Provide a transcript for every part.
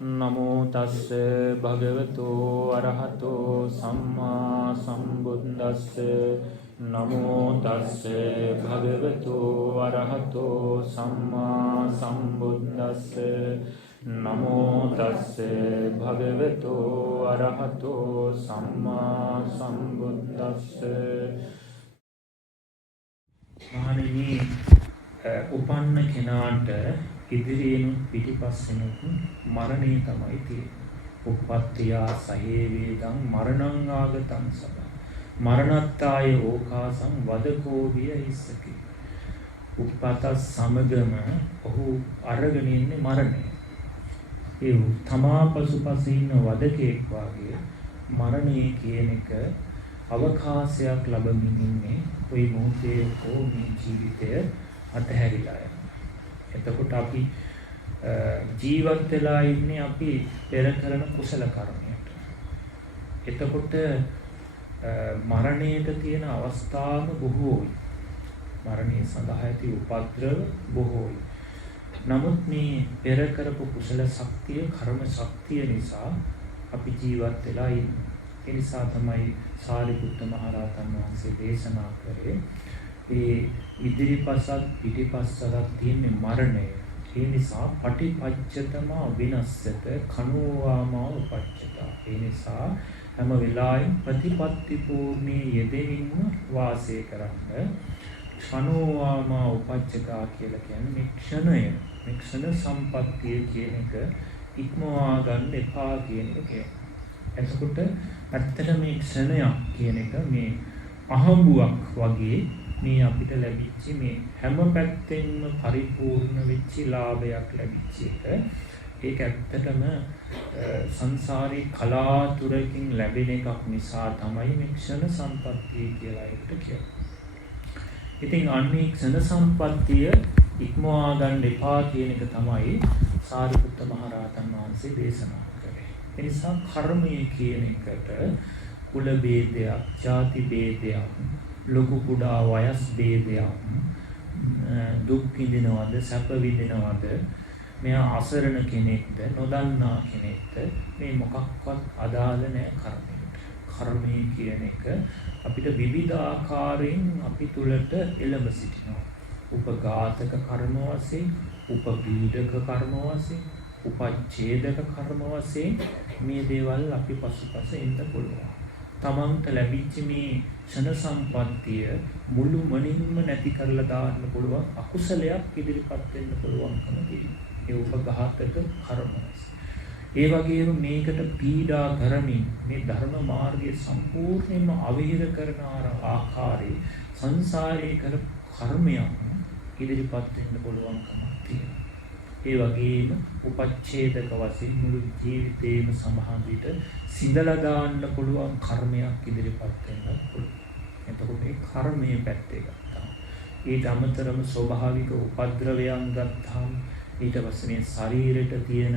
නමෝ තස්ස භගවතෝ අරහතෝ සම්මා සම්බුද්දස්ස නමෝ තස්ස භගවතෝ අරහතෝ සම්මා සම්බුද්දස්ස නමෝ තස්ස භගවතෝ අරහතෝ සම්මා සම්බුද්දස්ස මහණෙනි උපන්න කෙනාට ඉදිරියෙනුත් පිටිපස්සෙනුත් මරණය තමයි තියෙන්නේ. උප්පත්තියා සහේවේදං මරණං ආගතං සබ. මරණත්තාය ඕකාසං වදකෝ විය ඉස්සකි. උප්පත සමගම ඔහු අරගෙන ඉන්නේ මරණය. ඒ තමා පසුපස ඉන්න වදකෙක් වාගේ මරණය කියන එක අවකාශයක් ලැබමින් ඉන්නේ කොයි මොහොතේ හෝ මේ ජීවිතය අතහැරිලා යනවා. එතකොට අපි ජීවත් වෙලා ඉන්නේ අපි පෙර කරන කුසල කර්මයට. එතකොට මරණයට තියෙන අවස්ථාම බොහෝයි. මරණය සඳහා ඇති උපද්‍රව බොහෝයි. නමුත් මේ පෙර කරපු කුසල ශක්තිය, කර්ම ශක්තිය නිසා අපි ජීවත් වෙලා ඉන්නේ. ඒ නිසා තමයි සාරිපුත්ත මහ රහතන් වහන්සේ දේශනා කරේ ඒ ඉදිරිපසත් පිටිපස්සට තියෙන මරණය. ඒ නිසා පටිපච්චතම විනස්සත කනෝවාමා උපච්චත. ඒ නිසා හැම වෙලාවෙම ප්‍රතිපත්ති පූර්ණේ යෙදෙමින්ම වාසය කරන්න. කනෝවාමා උපච්චතා කියලා කියන්නේ මේ ක්ෂණය, මේ ක්ෂණ සම්පත්තිය කියන එක ඉක්මවා ගන්න එපා කියන එක. එතකොට ඇත්තට මේ ක්ෂණයක් කියන එක මේ අහඹුවක් වගේ මේ අපිට ලැබිච්ච මේ හැම පැත්තෙන්ම පරිපූර්ණ වෙච්ච ලාභයක් ලැබිච්ච එක. ඒක ඇත්තටම සංසාරේ කලාතුරකින් ලැබෙන එකක් නිසා තමයි මේ ක්ෂණ සම්පත්තිය කියලා එකට කියන්නේ. ඉතින් අන්නේ ක්ෂණ සම්පත්තිය ඉක්මවා ගන්න එපා කියන එක තමයි සාරිපුත්ත මහ රහතන් වහන්සේ දේශනා කළේ. ඒ නිසා කර්මය කියන එකට කුල ભેදයක්, ජාති ભેදයක්, ලොකු කුඩා වයස් ભેදයක්, දුක් විඳිනවද සැප විඳිනවද, මෙයා අසරණ කෙනෙක්ද නොදන්නා කෙනෙක්ද, මේ මොකක්වත් අදාළ නැහැ කර්මයට. කර්මය කියන එක අපිට විවිධ ආකාරයෙන් අපි තුලට එළඹ සිටිනවා. උපඝාතක කර්ම වශයෙන්, උපපීඩක කර්ම වශයෙන්, උපච්ඡේදක කර්ම වශයෙන් මේ දේවල් අපි පසුපස එන්න පුළුවන්. තමන්ට ලැබිච්ච මේ ක්ෂණ සම්පත්තිය මුළු මනින්ම නැති කරලා දාන්න පුළුවන් අකුසලයක් ඉදිරිපත් වෙන්න පුළුවන්කම තියෙනවා. ඒ උපඝාතක කර්ම. ඒ වගේම මේකට පීඩා කරමින් මේ ධර්ම මාර්ගයේ සම්පූර්ණයෙන්ම අවහිර කරන ආකාරයේ සංසාරයේ කර කර්මයක් ඉදිරිපත් වෙන්න පුළුවන්කම තියෙනවා. ඒ වගේම උපච්ඡේදක වශයෙන් මුළු ජීවිතේම සමහර විට සිඳලා දාන්න පුළුවන් කර්මයක් ඉදිරිපත් වෙන්න පුළුවන්. එතකොට මේ කර්මයේ පැත්තේ ගත්තා. ඊට අමතරව ස්වභාවික උපද්‍රවයන් ගත්තාම ඊට පස්සේ මේ ශරීරයට තියෙන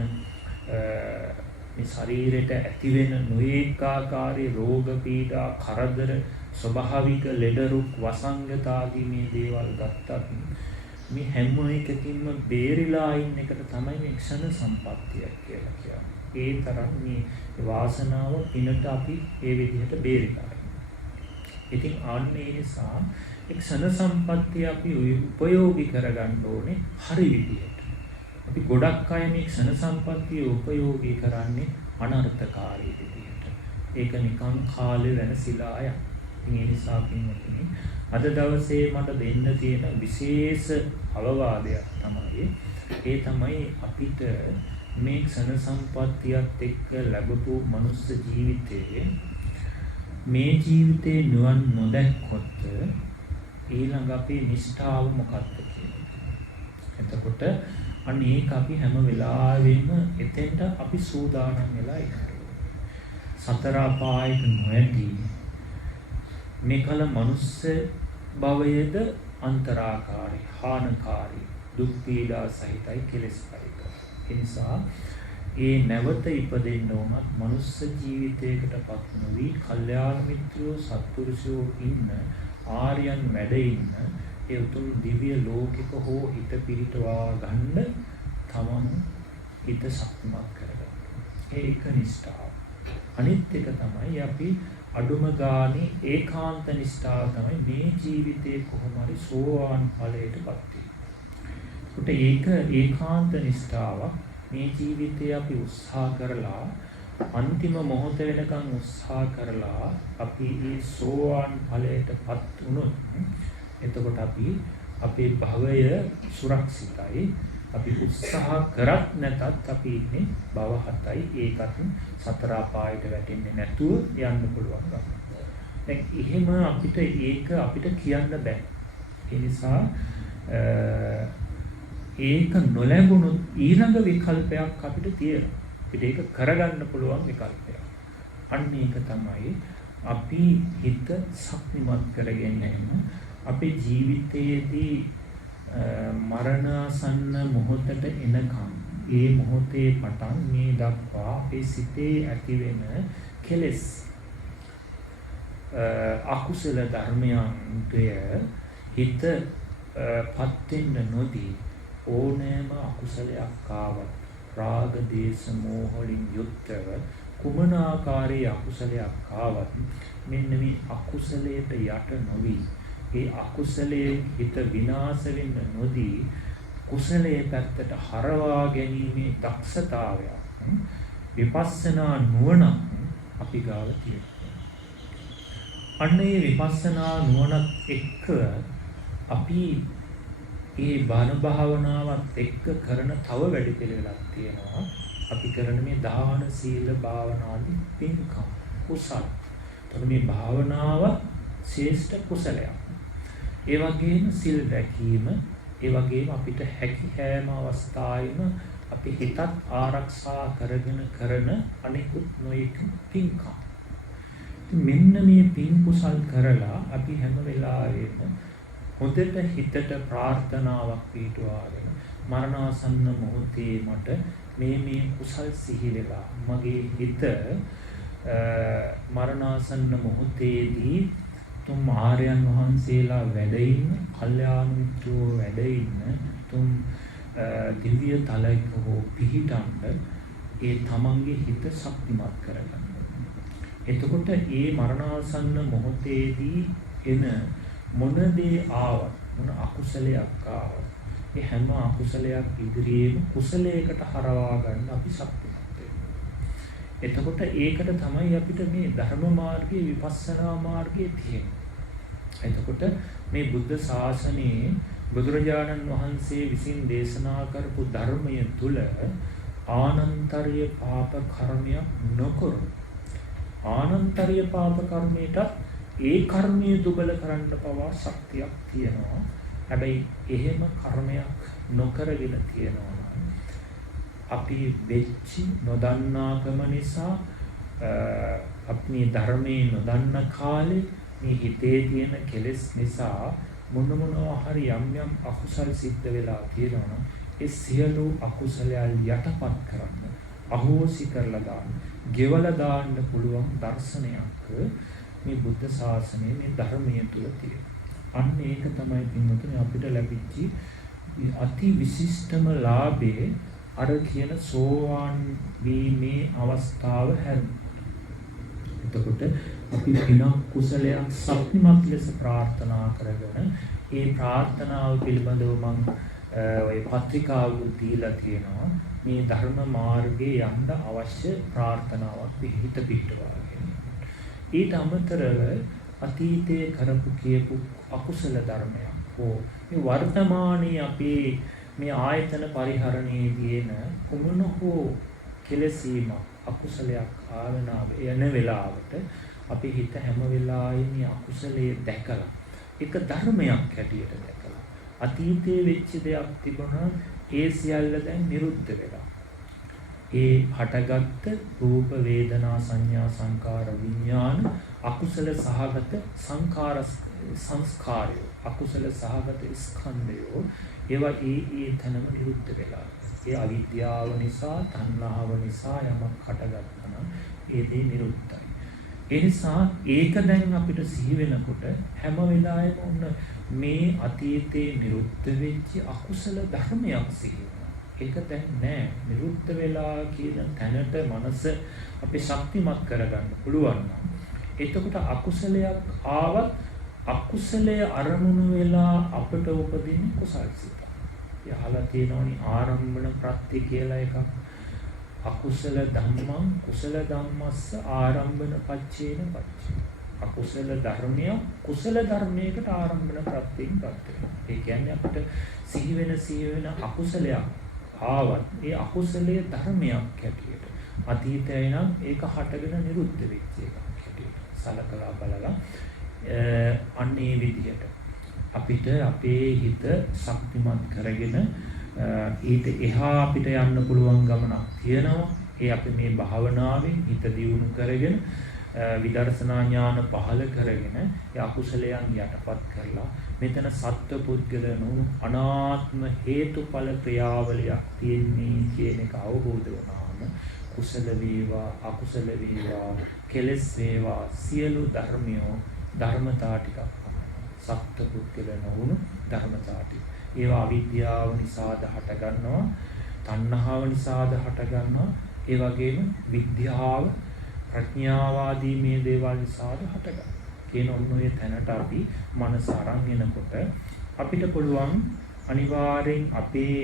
මේ ශරීරයට ඇතිවෙන නොඑක ආකාරයේ රෝග පීඩා කරදර ස්වභාවික ලෙඩ රුක් වසංගත ආදී මේ දේවල් ගත්තත් මේ හැම එකකින්ම බේරිලා ඉන්න එකට තමයි මේ ක්ෂණ සම්පත්තිය කියලා කියන්නේ. ඒ තරම් මේ වාසනාව පිනට අපි ඒ විදිහට බේරිලා ඉන්නවා. ඉතින් ආන්නේ නිසා ඒ ක්ෂණ සම්පත්තිය අපි උපයෝගී කරගන්න ඕනේ හරි විදිහට. අපි ගොඩක් අය මේ ක්ෂණ සම්පත්තිය උපයෝගී කරන්නේ අනර්ථකාරී විදිහට. ඒක නිකන් කාලේ වෙනසිලා යන. ඒ නිසා පින්වතුනි අද දවසේ මට දෙන්න තියෙන විශේෂ අවවාදයක් තමයි අපිට මේ ක්ෂණ සම්පත්තියත් එක්ක ලැබපු මනුස්ස ජීවිතයේ මේ ජීවිතේ නිවන් නොදැක්කොත් ඊළඟ අපේ නිෂ්ඨාව මොකක්ද කියලා. එතකොට අන්න ඒක අපි හැම වෙලාවෙම එතෙන්ට අපි සූදානම් වෙලා ඉන්නවා. සතර අපායට නොයදී මේකල මනුස්ස භවයේද අන්තරාකාරී, හානකාරී, දුක් පීඩා සහිතයි කෙලෙස් පරික. ඒ නිසා ඒ නැවත ඉපදෙන්න උනත් මනුස්ස ජීවිතයකටපත් නොවි කල්යාණ මිත්‍රයෝ සත්පුරුෂයෝ ඉන්න ආර්යයන් වැඩ ඉන්න ඒ උතුම් දිව්‍ය ලෝකෙක හෝ හිත පිහිටවා ගන්න තමන් හිත සක්මන් කරගන්න. ඒක නිෂ්ඨාව. අනිත් එක තමයි අපි අඩුම ගානේ ඒකාන්ත නිෂ්ඨාව තමයි මේ ජීවිතේ කොහොම හරි සෝවාන් ඵලයටපත් වෙන්න. ඒක ඒකාන්ත නිෂ්ඨාවක්. මේ ජීවිතේ අපි උත්සාහ කරලා අන්තිම මොහොත වෙනකන් උත්සාහ කරලා අපි මේ සෝවාන් ඵලයටපත් වුණොත් එතකොට අපි අපේ භවය සුරක්ෂිතයි. අපි උත්සාහ කරත් නැතත් අපි ඉන්නේ භව 7යි. ඒකත් සතර අපායට වැටෙන්නේ නැතුව යන්න පුළුවන් ගමන. දැන් එහෙම අපිට කියන්න බෑ. ඒ නිසා ඒක නොලැබුණොත් ඊළඟ විකල්පයක් අපිට තියෙනවා. අපිට ඒක කරගන්න පුළුවන් විකල්පයක්. අන්න ඒක තමයි අපි හිත ශක්තිමත් කරගෙන යන අපේ ජීවිතයේදී මරණාසන්න මොහොතට එනකම් ඒ මොහොතේ පටන් මේ දක්වා අපේ සිතේ ඇතිවෙන කෙලෙස් අකුසල ධර්මයන්ට හිත පත් වෙන්න නොදී ඕනෑම අකුසලයක් ආවත් රාග දේශ මෝහ වලින් යුක්තව කුමන ආකාරයේ අකුසලයක් ආවත් මෙන්න මේ අකුසලයට යට නොවි ඒ අකුසලයේ හිත විනාශ වෙන්න නොදී කුසලයේ පැත්තට හරවා ගැනීමේ දක්ෂතාවය විපස්සනා නුවණ අපි ගාව තියෙනවා. අන්නේ විපස්සනා නුවණත් එක්ක අපි මේ බණ භාවනාවත් එක්ක කරන තව වැඩි පිළිවෙලක් තියෙනවා. අපි කරන මේ දාන සීල භාවනාදී පින්කම් කුසල. එතකොට මේ භාවනාව ශ්‍රේෂ්ඨ කුසලයක්. ඒ වගේම සිල් රැකීම, ඒ වගේම අපිට හැකි හැම අවස්ථාවෙම අපි හිතත් ආරක්ෂා කරගෙන කරන අනෙකුත් නොයෙක් පින්කම්. මෙන්න මේ පින් කුසල් කරලා අපි හැම වෙලාවෙම හොඳට හිතට ප්‍රාර්ථනාවක් පිටුවාගෙන මරණාසන්න මොහොතේ මට මේ කුසල් සිහි වෙලා මගේ හිත මරණාසන්න මොහොතේදී තුම් ආර්යයන් වහන්සේලා වැඩ ඉන්න, කල්යාණ මිත්‍රෝ වැඩ ඉන්න, තුම් දිව්‍ය තලයක හෝ පිහිටන්න ඒ තමන්ගේ හිත ශක්තිමත් කරගන්න. එතකොට ඒ මරණාසන්න මොහොතේදී එන මොන දේ ආවත්, මොන අකුසලයක් ආවත් ඒ හැම අකුසලයක් ඉදිරියේම කුසලයකට හරවා ගන්න අපි ශක්තිමත් වෙනවා. එතකොට ඒකට තමයි අපිට මේ ධර්ම මාර්ගයේ විපස්සනා මාර්ගයේ තියෙන්නේ. එතකොට මේ බුද්ධ ශාසනයේ බුදුරජාණන් වහන්සේ විසින් දේශනා කරපු ධර්මය තුල ආනන්තර්ය පාප කර්මයක් නොකර ආනන්තර්ය පාප කර්මයට ඒ කර්මයේ දුබල කරන්න පවා ශක්තියක් තියෙනවා. හැබැයි එහෙම කර්මයක් නොකරගෙන තියෙනවා. අපි වෙච්චි නොදන්නාකම නිසා අපි ධර්මයේ නොදන්න කාලේ මේ හිතේ තියෙන කෙලෙස් නිසා මොනවා හරි යම් අකුසල් සිද්ධ වෙලා තියෙනවා. ඒ සියලු අකුසලයන් යටපත් කරන්න, අහෝසි කරලා දාන්න, ගෙවලා දාන්න පුළුවන් දර්ශනයක් මේ බුද්ධ ශාසනයේ මේ ධර්මයේ තුල තියෙනවා. අන්න ඒක තමයි පින්වතුනි අපිට ලැබිච්ච අති විශිෂ්ටම ලාභයේ අර කියන සෝවාන් වීමේ අවස්ථාව හැරුණා. එතකොට අපි පිනක් කුසලයක් ශක්තිමත් ලෙස ප්‍රාර්ථනා කරගෙන ඒ ප්‍රාර්ථනාව පිළිබඳව මම ඔය පත්‍රිකාවකුත් දීලා තියෙනවා. මේ ධර්ම මාර්ගයේ යන්න අවශ්‍ය ප්‍රාර්ථනාවක් පිහිට පිටවාගෙන. ඊට අමතරව අතීතයේ කරපු කියපු අකුසල ධර්මයක් හෝ මේ වර්තමානයේ අපේ මේ ආයතන පරිහරණයේදී එන කුමන හෝ කෙලසීම අකුසලයක් ආවනාව එන වෙලාවට අපි හිත හැම වෙලාවෙම මේ අකුසලයේ දැකලා ඒක ධර්මයක් හැටියට දැකලා අතීතයේ වෙච්ච දෙයක් තිබුණා ඒ සියල්ල දැන් නිරුද්ධ වෙලා ඒ හටගත්ත රූප වේදනා සංඥා සංකාර විඥාන අකුසල සහගත සංස්කාරය අකුසල සහගත ස්කන්ධය ඒවා ඒ තනම නිරුද්ධ වෙලා ඒ අවිද්‍යාව නිසා තණ්හාව නිසා යමක් හටගත්තා නම් ඒ දේ නිරුද්ධයි. ඒ නිසා ඒක දැන් අපිට සිහි වෙනකොට හැම වෙලාවෙම ඔන්න මේ අතීතේ නිරුද්ධ වෙච්ච අකුසල ධර්මයක් සිහි වෙනවා. ඒක දැන් නෑ. නිරුද්ධ වෙලා කියන තැනට මනස අපි ශක්තිමත් කරගන්න පුළුවන් නම් එතකොට අකුසලයක් ආවත් අකුසලයේ අරමුණු වෙලා අපට උපදින කුසල් සිත. යහලා තියෙනවනේ ආරම්භන ප්‍රත්‍ය කියලා එකක්. අකුසල ධම්මං කුසල ධම්මස්ස ආරම්භන පච්චේන පච්චේ. අකුසල ධර්මය කුසල ධර්මයකට ආරම්භන ප්‍රත්‍යයෙන් පත් වෙනවා. ඒ කියන්නේ අපිට සිහි වෙන අකුසලයක් ආවත් ඒ අකුසලයේ ධර්මයක් හැටියට අතීතය නම් ඒක හටගෙන නිරුද්ධ වෙච්ච එකක් හැටියට සලකලා බලලා අන්න ඒ විදිහට අපිට අපේ හිත ශක්තිමත් කරගෙන ඊට එහා අපිට යන්න පුළුවන් ගමනක් තියෙනවා. ඒ අපි මේ භාවනාවෙන් හිත දියුණු කරගෙන විදර්ශනා ඥාන පහළ කරගෙන ඒ අකුසලයන් යටපත් කරලා මෙතන සත්ව පුද්ගල නුණු අනාත්ම හේතුඵල ක්‍රියාවලියක් තියෙන්නේ කියන එක අවබෝධ වුණාම කුසල වේවා අකුසල වේවා කෙලෙස් වේවා සියලු ධර්මියෝ ධර්මතා ටිකක් සත්ව පුද්ගල නුණු ධර්මතා ටික. ඒවා අවිද්‍යාව නිසාද හට ගන්නවා, තණ්හාව නිසාද හට ගන්නවා, ඒ වගේම විද්‍යාව ප්‍රඥාවාදී මේ දේවල් නිසාද හටගන්නවා. කියන ඔන්න ඔය තැනට අපි මනස අරන් එනකොට අපිට පුළුවන් අනිවාර්යෙන් අපේ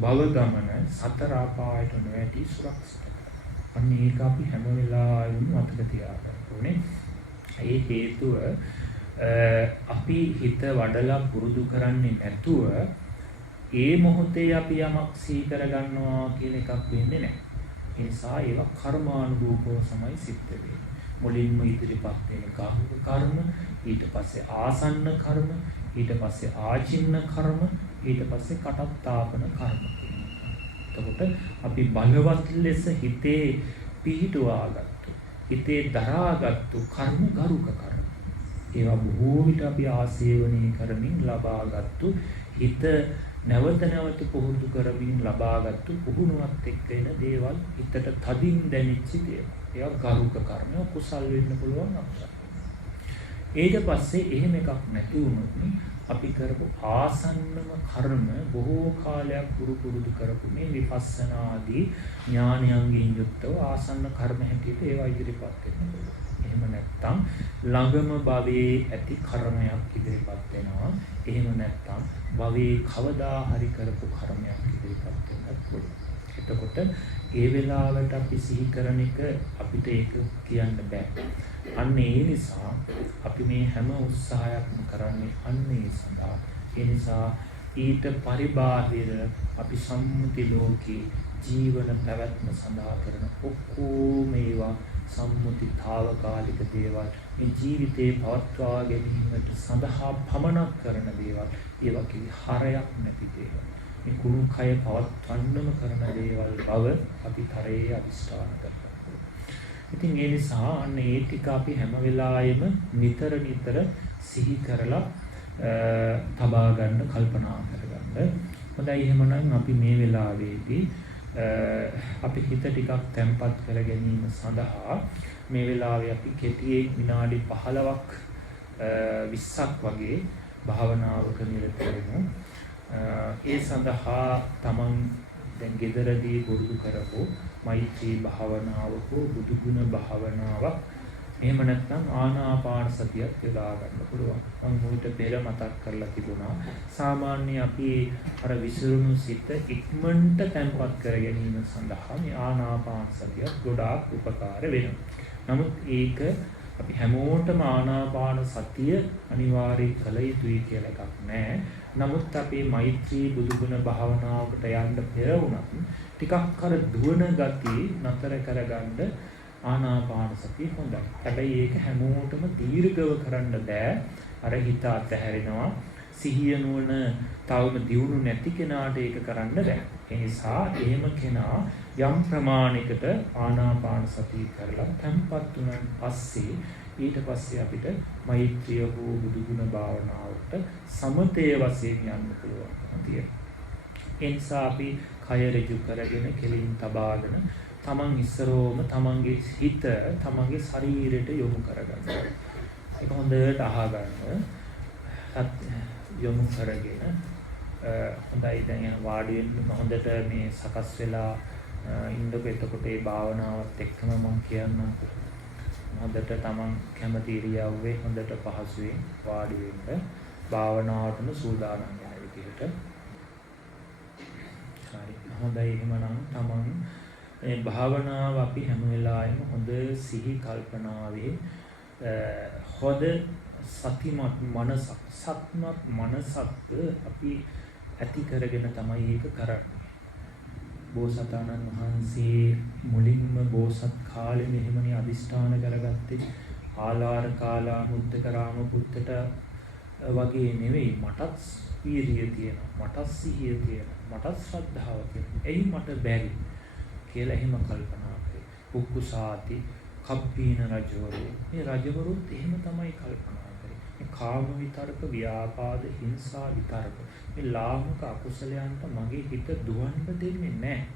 භව ගමන සතර අපායට නොඇති සුරක්ෂිත කරගන්න. අන්න ඒක අපි හැම වෙලාවෙම මතක තියාගන්න ඕනේ. ඒ හේතුව අපි හිත වඩලා පුරුදු කරන්නේ නැතුව ඒ මොහොතේ අපි යමක් සිහි කරගන්නවා කියන එකක් වෙන්නේ නැහැ. ඒ නිසා ඒවා කර්මානුරූපව තමයි සිද්ධ වෙන්නේ. මුලින්ම ඉදිරිපත් වෙන කාමික කර්ම, ඊට පස්සේ ආසන්න කර්ම, ඊට පස්සේ ආචින්න කර්ම, ඊට පස්සේ කටත්තාපන කර්ම. එතකොට අපි බලවත් ලෙස හිතේ පිහිටුවාගත්තු, හිතේ දරාගත්තු කර්ම ගරුක කර්ම. ඒවා බොහෝ විට අපි ආසේවනීය කරමින් ලබාගත්තු හිත නැවත නැවත පුහුණු කරමින් ලබාගත්තු පුහුණුවත් එක්ක එන දේවල් හිතට තදින් දැනෙච්ච දේවල්. ඒවා ගරුක කර්ම කුසල් වෙන්න පුළුවන් අකුසල්. ඊට පස්සේ එහෙම එකක් නැති වුණොත් අපි කරපු ආසන්නම කර්ම බොහෝ කාලයක් පුරුදු කරපු මේ විපස්සනා ආදී ඥානයන්ගෙන් යුක්තව ආසන්න කර්ම හැටියට ඒවා ඉදිරිපත් වෙන්න පුළුවන්. එහෙම නැත්නම් ළඟම භවයේ ඇති කර්මයක් ඉදිරිපත් වෙනවා. එහෙම නැත්නම් භවයේ කවදා හරි කරපු කර්මයක් ඉදිරිපත් වෙන්නත් පුළුවන්. එතකොට ඒ වෙලාවට අපි සිහි කරන එක අපිට ඒක කියන්න බෑ. අන්න ඒ නිසා අපි මේ හැම උත්සාහයක්ම කරන්නේ අන්න ඒ සඳහා. ඒ නිසා ඊට පරිබාහිර අපි සම්මුති ලෝකේ ජීවන පැවැත්ම සඳහා කරන ඔක්කොම ඒවා සම්මුතිතාවකාලික දේවල්, මේ ජීවිතේ පවත්වා ගැනීමට සඳහා පමණක් කරන දේවල්, ඒවා කිසි හරයක් නැති දේවල්. මේ කුණු කය පවත්වන්නම කරන දේවල් බව අපි තරයේ අදිස්ථාන කරගන්නවා. ඉතින් ඒ නිසා අන්න ඒ ටික අපි හැම වෙලාවෙම නිතර සිහි කරලා තබා ගන්න, කල්පනා කරගන්න. හොඳයි, එහෙමනම් අපි මේ වෙලාවේදී අපි හිත ටිකක් තැම්පත් කර ගැනීම සඳහා මේ වෙලාවේ අපි කෙටියෙන් විනාඩි 15ක් 20ක් වගේ භාවනාවක නිරත වෙමු. ඒ සඳහා තමන් දැන් ගෙදරදී පුරුදු කරපු මෛත්‍රී භාවනාව හෝ බුදු ගුණ භාවනාවක්, එහෙම නැත්නම් ආනාපාන සතියක් යොදා ගන්න පුළුවන්. මම මුලට පෙර මතක් කරලා තිබුණා සාමාන්‍ය අපි අර විසිරුණු සිත ඉක්මනට තැම්පත් කර ගැනීම සඳහා මේ ආනාපාන සතිය ගොඩාක් උපකාර වෙනවා. නමුත් ඒක අපි හැමෝටම ආනාපාන සතිය අනිවාර්යයෙන් කළ යුතුයි කියලා එකක් නැහැ. නමුත් අපේ මෛත්‍රී බුදුගුණ භාවනාවකට යන්න පෙර වුණත් ටිකක් අර දුවන ගතිය නතර කරගන්න ආනාපාන සතිය හොඳයි. හැබැයි ඒක හැමෝටම දීර්ඝව කරන්න බෑ. අර හිත අතහැරෙනවා. සිහිය නුවණ තවම දියුණු නැති කෙනාට ඒක කරන්න බෑ. ඒ නිසා එහෙම කෙනා යම් ප්‍රමාණයකට ආනාපාන සතිය කරලා තැම්පත් වුණාන් පස්සේ ඊට පස්සේ අපිට මෛත්‍රිය හෝ බුදුගුණ භාවනාවට සමතේ වශයෙන් යන්න පුළුවන්කම තියෙනවා. ඒ නිසා අපි කය ඍජු කරගෙන කෙලින් තබාගෙන තමන් ඉස්සරෝම තමන්ගේ හිත තමන්ගේ ශරීරයට යොමු කරගන්න. ඒක හොඳට අහගන්න. යොමු කරගෙන හොඳයි දැන් යන වාඩි වෙන්න හොඳට මේ සකස් වෙලා ඉන්නකො එතකොට ඒ භාවනාවත් එක්කම මම කියන්නම් හොඳට තමන් කැමති ඉරියව්වේ හොඳට පහසුවෙන් වාඩි වෙන්න භාවනාවටම සූදානම් වෙන විදිහට හරි හොඳයි එහෙමනම් තමන් මේ භාවනාව අපි හැම වෙලාවෙම හොඳ සිහි කල්පනාවේ හොඳ සතිමත් මනසක් සත්මත් මනසක් අපි ඇති කරගෙන තමයි ඒක කරන්නේ. බෝසතාණන් වහන්සේ මුලින්ම බෝසත් කාලේ මෙහෙමනේ අදිෂ්ඨාන කරගත්තේ ආලාර කාලා මුද්දක රාම පුත්තට වගේ නෙවෙයි මටත් වීරිය තියෙනවා මටත් සිහිය තියෙනවා මටත් ශ්‍රද්ධාව තියෙනවා එයි මට බැරි කියලා එහෙම කල්පනා කරේ. කුක්කුසාති කප්පීන රජවරු මේ රජවරුත් එහෙම තමයි කල්පනා කරේ. මේ කාම විතරක ව්‍යාපාද හිංසා විතරක මේ ලාමක අකුසලයන්ට මගේ හිත දුවන්න දෙන්නේ නැහැ.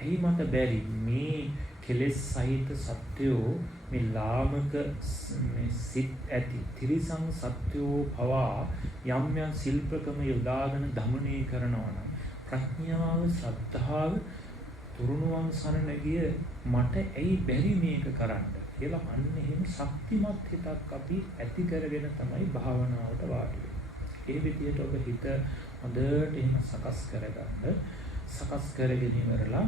එයි මට බැරි මේ කෙලෙස් සහිත සත්‍යෝ මේ ලාමක මේ සිත් ඇති ත්‍රිසං සත්‍යෝ පවා යම් යම් ශිල්පකම යොදාගෙන දමනය කරනවා නම් ප්‍රඥාව ශ්‍රද්ධාව තුරුණුවන් සරණ ගිය මට ඇයි බැරි මේක කරන්න කියලා අන්න එහෙම ශක්තිමත් හිතක් අපි ඇති කරගෙන තමයි භාවනාවට වාඩි වෙන්නේ. ඒ විදිහට ඔබ හිත හොඳට එහෙම සකස් කරගන්න. සකස් කරගෙන ඉවරලා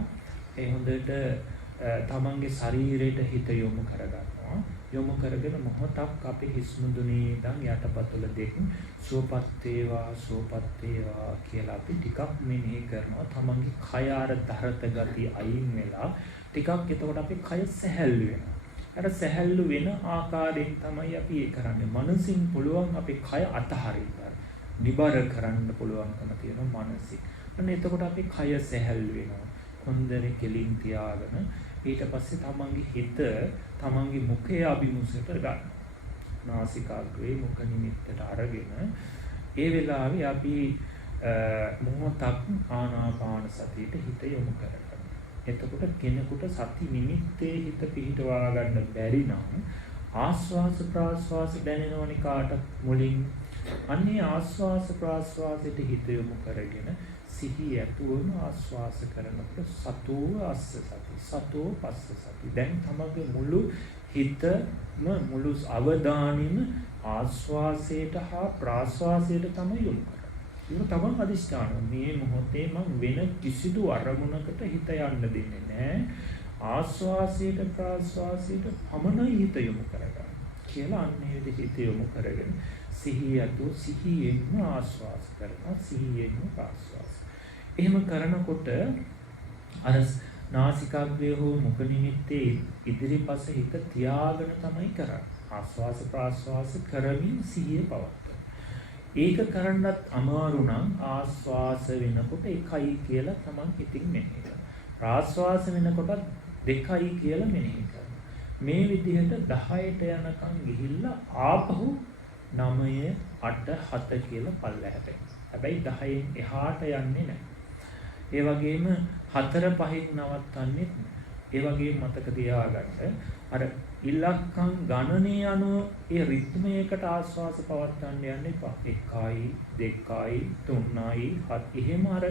ඒ හොඳට තමන්ගේ ශරීරයට හිත යොමු කරගන්නවා. යොමු කරගෙන මොහොතක් අපේ හිස් මුදුනේ ඉඳන් යටපතුල දෙක සුවපත් වේවා කියලා අපි ටිකක් මෙනෙහි කරනවා. තමන්ගේ කය අර දරත ගතිය අයින් වෙලා ටිකක් එතකොට අපේ කය සැහැල්ලු වෙනවා. අර සැහැල්ලු වෙන ආකාරයෙන් තමයි අපි ඒ කරන්නේ. මනසින් පුළුවන් අපේ කය අතහරින්න. නිබර කරන්න පුළුවන්කම තියෙනවා මනසින්. අන්න එතකොට අපේ කය සැහැල්ලු වෙනවා. හොඳට කෙලින් තියාගෙන ඊට පස්සේ තමන්ගේ හිත තමන්ගේ මුඛයේ අභිමුඛයට ගන්න. නාසිකාග්‍රේ මුඛ නිමිත්තට අරගෙන ඒ වෙලාවේ අපි මොහොතක් ආනාපාන සතියට හිත යොමු කරගන්න. එතකොට කෙනෙකුට සති නිමිත්තේ හිත පිහිටවා ගන්න බැරි නම් ආස්වාස ප්‍රාස්වාස දැනෙනවනේ කාට මුලින් අන්නේ ආස්වාස ප්‍රාස්වාසයට හිත යොමු කරගෙන සිහිය ඇතුවම ආස්වාස කරනකොට සතෝ අස්ස සති සතෝ පස්ස සති දැන් තමගේ මුළු හිතම මුළු අවධානෙම ආස්වාසයට හා ප්‍රාස්වාසයට තමයි යොමු කරන්නේ. ඒක තමයි අදිෂ්ඨාන. මේ මොහොතේ මම වෙන කිසිදු අරමුණකට හිත යන්න දෙන්නේ නැහැ. ආස්වාසයට ප්‍රාස්වාසයට පමණයි හිත යොමු කරගන්න කියලා අන්නේ විදිහට හිත යොමු කරගෙන සිහිය ඇතුව සිහියෙන්ම ආස්වාස කරනවා සිහියෙන්ම ප්‍රාස්වාස. එහෙම කරනකොට අර නාසිකාග්‍රය හෝ මුඛ නිමිත්තේ ඉදිරිපස හිත තියාගෙන තමයි කරන්නේ. ආස්වාස ප්‍රාස්වාස කරමින් සිහිය පවත්වනවා. ඒක කරන්නත් අමාරු නම් ආස්වාස වෙනකොට 1යි කියලා තමයි හිතින් මෙනෙහි කරනවා. ප්‍රාස්වාස වෙනකොට 2යි කියලා මෙනෙහි කරනවා. මේ විදිහට 10ට යනකම් ගිහිල්ලා ආපහු 9 8 7 කියලා පල්ලෙහාට එනවා. හැබැයි 10න් එහාට යන්නේ නැහැ. ඒ වගේම 4 5න් නවත්තන්නේ නැහැ. ඒ වගේම මතක තියාගන්න අර ඉලක්කම් ගණනය අනුව ඒ රිද්මයකට ආස්වාස පවත්වන්න යන්න එපා. 1යි 2යි 3යි 7 එහෙම අර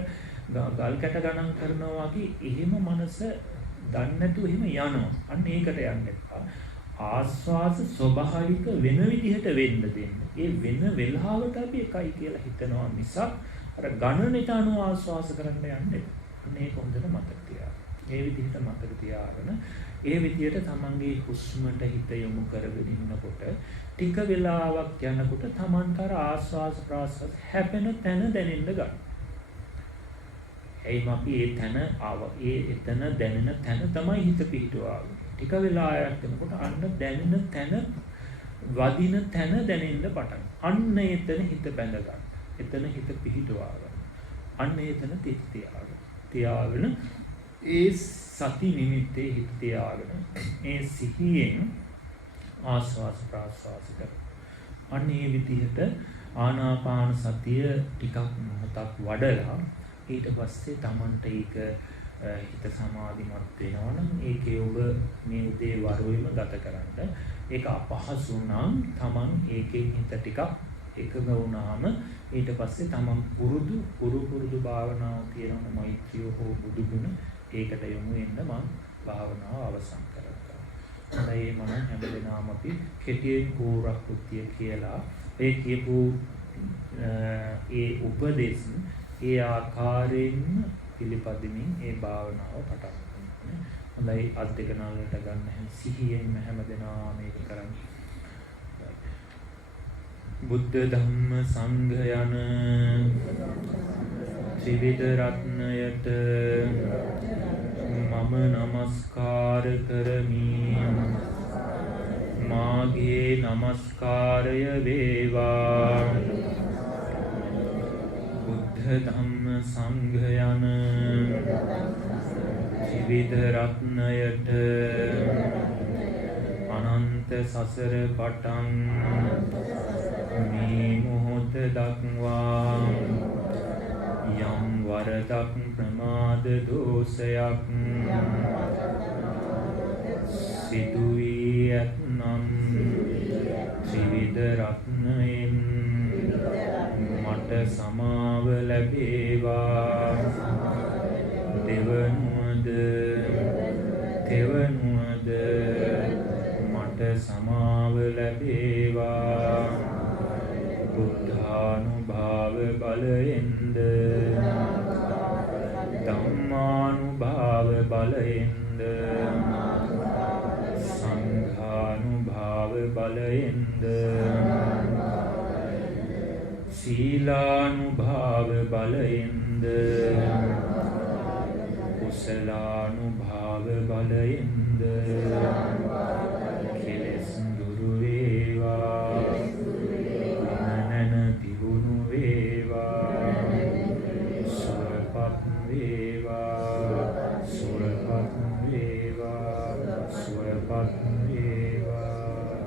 ගල් කැට ගණන් කරනවා වගේ එහෙම මනස දන්නේ නැතුව එහෙම යනවා. අන්න ඒකට යන්න එපා. ආස්වාස ස්වභාවික වෙන විදිහට වෙන්න දෙන්න. ඒ වෙන වෙලාවට අපි 1යි කියලා හිතනවා මිසක් අර ගණනෙට අනුව ආස්වාස කරන්න යන්න එපා. මේක හොඳට මතක තියාගන්න. මේ විදිහට මතක තියාගෙන ඒ විදිහට තමන්ගේ හුස්මට හිත යොමු කරගෙන ඉන්නකොට ටික වෙලාවක් යනකොට තමන්ට අර ආස්වාස ප්‍රාස්වාස හැපෙන තැන දැනෙන්න ගන්න. එයිම අපි ඒ තැන එතන දැනෙන තැන තමයි හිත පිහිටුවාගෙන. ටික වෙලාවක් යනකොට අන්න දැනෙන තැන වදින තැන දැනෙන්න පටන්. අන්න එතන හිත බැඳ ගන්න. එතන හිත පිහිටවා ගන්න. අන්න එතන තියාගෙන ඒ සති නිමිත්තේ හිත තියාගෙන ඒ සිහියෙන් ආස්වාස් ප්‍රාස්වාස කරනවා. අන්න ඒ විදිහට ආනාපාන සතිය ටිකක් මොහොතක් වඩලා ඊට පස්සේ Tamanට ඒක හිත සමාධිමත් වෙනවා නම් ඒකේ ඔබ මේ උදේ වරුවෙම ගත කරන්න. ඒක අපහසු නම් Taman ඒකෙන් හිත ටිකක් එකඟ වුණාම ඊට පස්සේ තමන් පුරුදු භාවනාව තියෙනවා මෛත්‍රිය හෝ බුදු ගුණ ඒකට යොමු වෙන්න මම භාවනාව අවසන් කරනවා. හොඳයි මම හැමදෙනාම අපි කෙටියෙන් කෝරක් කෘත්‍ය කියලා ඒ කියපු ඒ උපදේශ ඒ ආකාරයෙන් පිළිපදිමින් ඒ භාවනාව පටන් ගන්න. හොඳයි අත් දෙක නාලට ගන්න සිහියෙන් හැමදෙනාම මේක කරන්න. බුද්ධ ධම්ම සංඝ යන ත්‍රිවිධ රත්නයට මම නමස්කාර කරමි. මාගේ නමස්කාරය වේවා. බුද්ධ ධම්ම සංඝ යන ත්‍රිවිධ රත්නයට අනන්ත සසර පටන් මේ මොහොත දක්වා යම් වරදක් ප්‍රමාද දෝෂයක් සිදු වී ඇතනම් ත්‍රිවිධ රත්නයෙන් මට සමාව ලැබේවා. තෙවනුවද මට සමාව ලැබේවා. බුද්ධානුභාව බලයෙන්ද ධම්මානුභාව බලයෙන්ද සංඝානුභාව බලයෙන්ද සීලානුභාව බලයෙන්ද කුසලානුභාව බලයෙන්ද කෙලෙස් දුරු වේවා. මනන දියුණු වේවා. සුවපත් වේවා. සුවපත් වේවා. සුවපත් වේවා.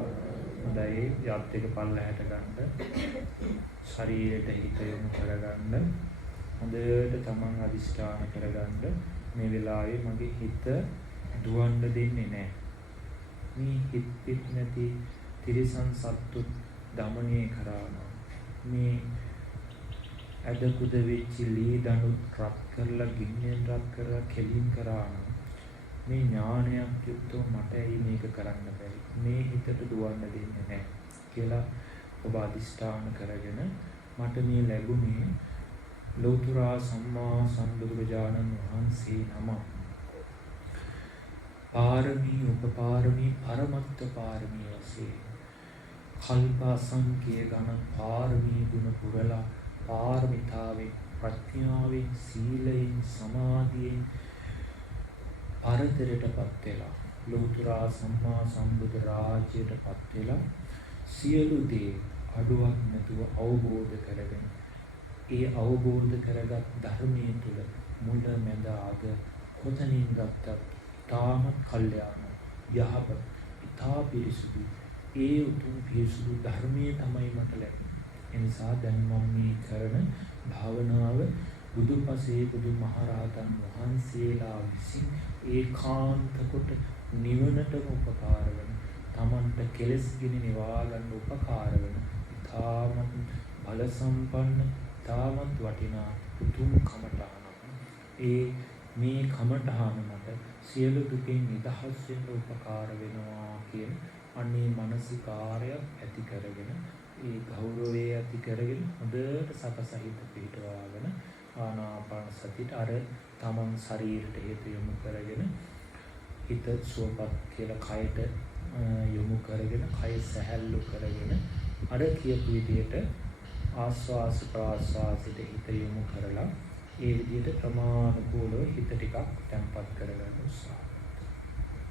හොඳයි යත් එක පල්ලහැට ගන්න. ශරීරයට හිත යොමු කරගන්න. හොඳට තමන් අදිෂ්ඨාන කරගන්න. මේ වෙලාවේ මගේ හිත දුවන්න දෙන්නේ නැහැ. මේ හිත නැති තිරිසන් සත්තු දමනය කරනවා. මේ ඇද කුද වෙච්ච ලී දඬු රත් කරලා ගින්නෙන් රත් කරලා කෙලින් කරනවා. මේ ඥානයක් යුක්තව මට ඇයි මේක කරන්න බැරි? මේ හිතට දුවන්න දෙන්නේ නැහැ කියලා ඔබ අදිෂ්ඨාන කරගෙන මට මේ ලැබුණේ ලෞතර සම්මා සම්බුදුරජාණන් වහන්සේ නම පාරමී උපපාරමී පරමත්ත පාරමී වශයෙන් කල්ප අසංඛ්‍ය ගණන් පාරමී ගුණ පුරලා පාරමිතාවෙන් ප්‍රඥාවෙන් සීලයෙන් සමාධියෙන් පරතරයටපත් වෙලා ලෞතර සම්මා සම්බුදු රාජ්‍යයටපත් වෙලා සියලු දේ අඩුවක් නැතුව අවබෝධ කරගෙන ඒ අවබෝධ කරගත් ධර්මයේ තුල මුල මැද අග කොතනින් ගත්තත් තාමත් කල්යාණ යහපත් ඉතා පිරිසුදු ඒ උතුම් පිරිසුදු ධර්මයේ තමයි මට ලැබෙන්නේ. ඒ නිසා දැන් මම මේ කරන භාවනාව බුදුපසේ බුදුමහරහතන් වහන්සේලා විසින් ඒකාන්ත කොට නිවනටම උපකාර වෙන තමන්ට කෙලෙස් ගිනි නිවා ගන්න උපකාර වෙන ඉතාමත් බල සම්පන්න තාමත් වටිනා උතුම් කමඨානක්. ඒ මේ කමඨාන මට සියලු දුකින් නිදහස් වෙන්න උපකාර වෙනවා කියන අනේ මානසිකාරය ඇති කරගෙන ඒ ගෞරවය ඇති කරගෙන හොඳට සකසහිත පිටවාගෙන ආනාපාන සතියට අර තමන් ශරීරයට හේතු යොමු කරගෙන හිත සුවපත් කියලා කයට යොමු කරගෙන කය සැහැල්ලු කරගෙන අර කියපු විදිහට ආස්වාස ප්‍රාස්වාසයට හිත යොමු කරලා ඒ විදිහට ප්‍රමාණිකෝලව හිත ටිකක් තැම්පත් කරගන්න උත්සාහ